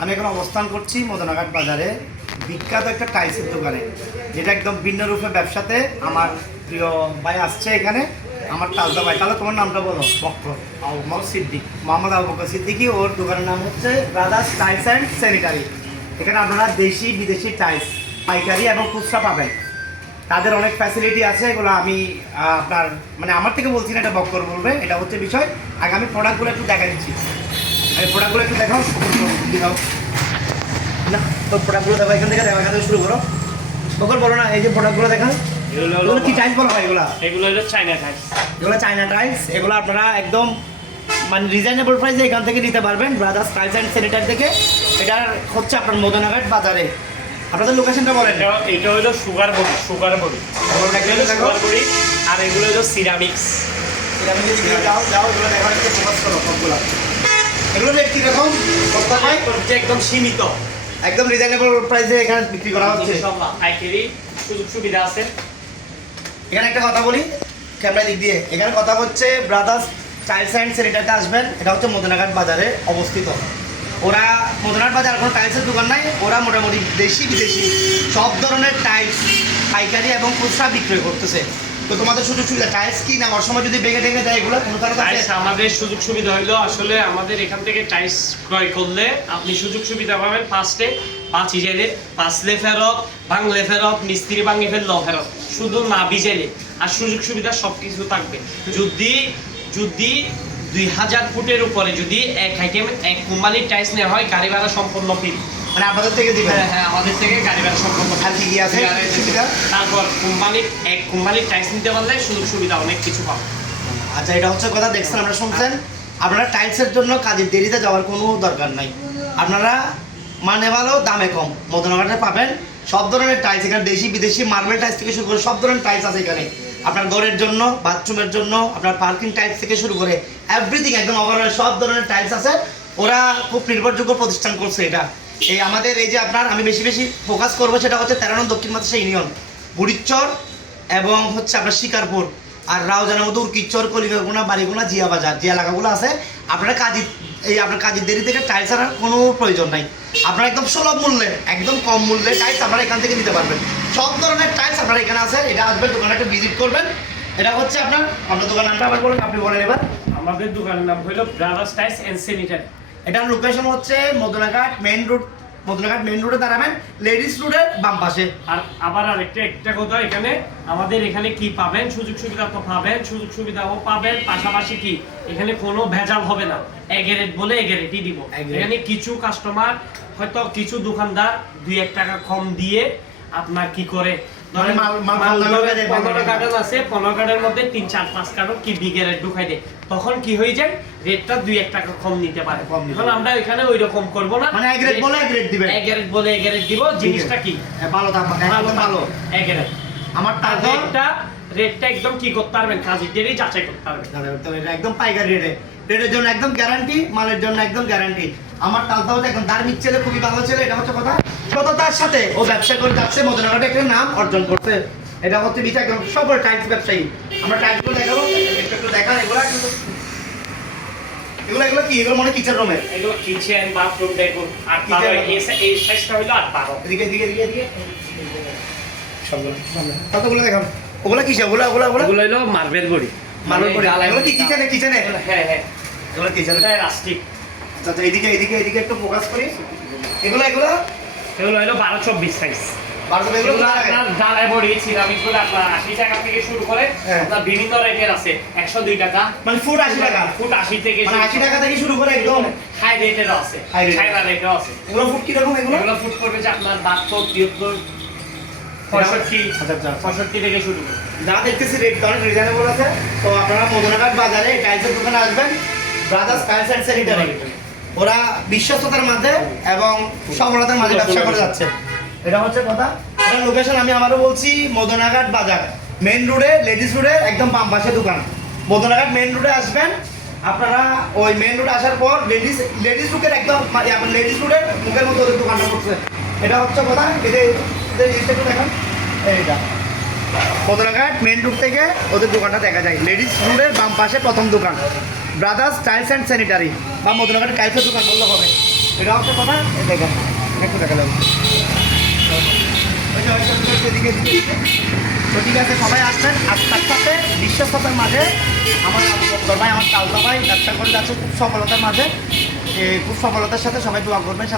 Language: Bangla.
আমি এখন অবস্থান করছি মদনাঘাট বাজারে বিখ্যাত একটা টাইলসের দোকানে, যেটা একদম ভিন্ন রূপে ব্যবসাতে আমার প্রিয় ভাই আসছে এখানে। আমার তালদা ভাই, তাহলে তোমার নামটা বলো। বক্কর সিদ্দিক, মোহাম্মদ আবু বকর সিদ্দিকি। ওর দোকানের নাম হচ্ছে ব্রাদার্স টাইলস অ্যান্ড স্যানিটারি। এখানে আপনারা দেশি বিদেশি টাইলস পাইকারি এবং খুচরা পাবেন। তাদের অনেক ফ্যাসিলিটি আছে, এগুলো আমি আপনার মানে আমার থেকে বলছি না, এটা বক্কর বলবে, এটা হচ্ছে বিষয়। আগে আমি প্রোডাক্টগুলো একটু দেখা দিচ্ছি। আমি প্রোডাক্টগুলো একটু দেখাও, দেখাও না তো প্রোডাক্টগুলো দেখো, এখান থেকে দেখা থেকে শুরু করো। বকর বলো না, এই যে প্রোডাক্টগুলো দেখান, এগুলো কি টাইলস বলা হয়? এগুলো হলো চায়না টাইলস। এগুলো চায়না টাইলস। এগুলো আপনারা একদম মানে রিজনেবল প্রাইসে এখান থেকে নিতে পারবেন, ব্রাদার্স টাইলস অ্যান্ড স্যানিটারি থেকে। এটা হচ্ছে আপনার মদনাঘাট বাজারে। আপনাদের লোকেশনটা বলেন। এটা হলো সুগার বডি, সুগার বডি, আর এগুলো হলো সিরামিক্স। যাও যাও, এগুলো দেখা হচ্ছে, ফোকাস করো সবগুলো। এগুলো রেট কীরকম? একদম সীমিত, একদম রিজনেবল প্রাইসে এখানে বিক্রি করা হচ্ছে। পাইকারি সুযোগ সুবিধা আছে। এখানে একটা কথা বলি ক্যামেরা দিক দিয়ে, এখানে কথা হচ্ছে ব্রাদার্স টাইলস অ্যান্ড স্যানিটারিতে আসবেন। এটা হচ্ছে মদনাঘাট বাজারে অবস্থিত। ওরা মদনাঘাট বাজার কোনো টাইলসের দোকান নাই, ওরা মোটামুটি দেশি বিদেশি সব ধরনের টাইলস পাইকারি এবং খুচরা বিক্রয় করতেছে। তো তোমাদের সুযোগ সুবিধা টাইলস কি নেওয়ার সময় যদি বেগে টেগে যায় এগুলো কোনো কারণে আমাদের সুযোগ সুবিধা হইলো আসলে আমাদের এখান থেকে টাইলস ক্রয় করলে আপনি সুযোগ সুবিধা পাবেন। ফার্স্টে 5 হিজেলে 5 ফেরত, ভাঙলে ফেরত, মিস্ত্রি ভাঙি ফেলল ফেরত, শুধু না বিজেলে। আর সুযোগ সুবিধা সব কিছু থাকবে। যদি 2000 ফুটের উপরে যদি এক আইটেম এক কোম্পানির টাইলস নেওয়া হয়, গাড়ি ভাড়া সম্পূর্ণ ফ্রি। মানে আপনাদের থেকে দিবেন? হ্যাঁ, আমাদের থেকে গাড়ি ভাড়া সম্পূর্ণ। আর কি আছে সুবিধা? তারপর কোম্পানির টাইলস নিতে পারলে সুযোগ সুবিধা অনেক কিছু পাবেন। আচ্ছা, এটা হচ্ছে কথা, দেখছেন আপনারা, শুনছেন। আপনারা টাইলসের জন্য কাজের দেরিতে যাওয়ার কোনো দরকার নাই। আপনারা মানে ভালো দামে কম মদনাঘাটে পাবেন সব ধরনের টাইলস। এখানে দেশি বিদেশি মার্বেল টাইলস থেকে শুরু করে সব ধরনের টাইলস আছে এখানে। আপনার ঘরের জন্য, বাথরুমের জন্য, আপনার পার্কিং টাইলস থেকে শুরু করে এভরিথিং, একদম ওভারঅল সব ধরনের টাইলস আছে। ওরা খুব নির্ভরযোগ্য প্রতিষ্ঠান করছে এটা। এই আমাদের এই যে আপনার, আমি বেশি বেশি ফোকাস করবো সেটা হচ্ছে 13 নং দক্ষিণ মাদ্রাসা ইউনিয়ন, বুড়িচর এবং হচ্ছে আপনার শিকারপুর, আর রাউজানের মধ্যে উর্কিচর, কলিকাগুনা, বাড়িগুনা, জিয়া বাজার, যে এলাকাগুলো আছে। আপনারা আপনার কাজের দেরি থেকে টাইলস আনার কোনো প্রয়োজন নাই। আপনারা একদম সুলভ মূল্যে, একদম কম মূল্যে টাইলস আপনারা এখান থেকে নিতে পারবেন। সব ধরনের টাইলস আপনারা এখানে আছে। এটা আসবেন, দোকানে একটা ভিজিট করবেন। এটা হচ্ছে আপনার দোকানের নামটা আবার বলেন, আপনি বলেন এবার। আমাদের দোকানের নাম হলো ব্রাদার্স টাইলস অ্যান্ড স্যানিটারি। এটার লোকেশন হচ্ছে মদনাঘাট মেইন রোড। মদনাঘাট মেইন রোডে দাঁড়াবেন, লেডিস রোডের বাম পাশে। আর আবার একটা কথা, এখানে আমাদের এখানে কি পাবেন, সুযোগ সুবিধা তো পাবেন, সুযোগ সুবিধাও পাবেন, পাশাপাশি কি এখানে কোনো ভেজাল হবে না। এগেরেট বলে এগেরেটই দিব। এখানে কিছু কাস্টমার হয়তো কিছু দোকানদার 2-1 টাকা কম দিয়ে আপনার কি করে, ধরেন 15 কার্টন আছে, 15 কার্টনের মধ্যে 3-4-5 কার্টন কি বিগেরেট ঢুকাই দেয়, তখন কি হয়ে যায়, রেটটা 2-1 টাকা কম নিতে পারে। এখন আমরা এখানে ওই রকম করব না, মানে এগেরেট বলে এগেরেট দিবেন। এগেরেট বলে এগেরেট দিব। জিনিসটা কি ভালো দাম, ভালো এগেরেট। আমার রেটটা একদম কি করতে পারবেন, কাজের ডেরি যাচাই করতে পারবেন। একদম পাইকারি রেটে, রেটের জন্য একদম গ্যারান্টি, মালের জন্য একদম গ্যারান্টি। আমার তালতা হচ্ছে একদম ধার্মিক ছেলে, খুবই ভালো ছেলে। এটা হচ্ছে কথা, সততার সাথে ও ব্যবসা করে যাচ্ছে, মদনাঘাটে একটা নাম অর্জন করছে। এটা হচ্ছে বিষয়, একদম সব টাইলস ব্যবসায়ী। আমরা টাইলসগুলো দেখাবো, একটু দেখান। এগুলো এগুলো কি? এগুলো মনে কিচেন রুমের, এগুলো কিচেন বাথরুম দেখুন। আর এই সাইজটা হলো 8-12। এদিকে এদিকে এদিকে এদিকে সবগুলো কতগুলো দেখান। ওগুলো কি? ওগুলো হলো মার্বেল বডি। Marble body. এগুলো কি কিচেনে? হ্যাঁ, এগুলো কিচেনে রাস্টিক। আচ্ছা, এদিকে এদিকে এদিকে একটু ফোকাস করি। এগুলো হলো 12-24 সাইজ। এগুলো আপনার ঢালাই বডি সিরামিক গুলো আপনার 80 টাকা থেকে শুরু করে আপনার বিভিন্ন রেটের আছে। 102 টাকা, মানে ফুট 80 টাকা, ফুট 80 থেকে, মানে 80 টাকা থেকে শুরু করে একদম হাই রেটের আছে, চাইনা রেটের আছে। এগুলো ফুট কি রকম? এগুলো ফুট করবে যে আপনার 72, 63, 65 থেকে শুরু করে। যা দেখতেছি রেট অনেক রিজনেবল আছে। তো আপনারা মদনাঘাট বাজারে টাইলসের দোকানে আসবেন, ব্রাদার্স টাইলস অ্যান্ড স্যানিটারি। ওরা বিশ্বস্ততার মাঝে এবং সফলতার মাঝে ব্যবসা করে যাচ্ছে। এটা হচ্ছে কথা। এটা লোকেশন আমি আবারও বলছি, মদনাঘাট বাজার মেইন রোডে, লেডিস রোডে একদম বাম পাশে দোকান। মদনাঘাট মেইন রোডে আসবেন আপনারা। ওই মেইন রোডে আসার পর লেডিস রুকের একদম লেডিস রোডের মুখের মতো ওদের দোকানটা করছে। এটা হচ্ছে কথা। এটা একটু দেখান। এইটা মদনাঘাট মেইন রোড থেকে ওদের দোকানটা দেখা যায়, লেডিস রোডের বাম পাশে প্রথম দোকান, ব্রাদার্স টাইলস অ্যান্ড স্যানিটারি, বা মদনাঘাট টাইলসের দোকান বললে হবে। এটা হচ্ছে কথা, এই দেখেন একটু দেখালাম। তো ঠিক আছে, সবাই আসবেন। আর তার সাথে বিশ্বস্ততার মাঝে আমার আবু ভাই, আমার চালতা ভাই ব্যবসা করে যাচ্ছে খুব সফলতার মাঝে। খুব সফলতার সাথে সবাই দোয়া করবেন।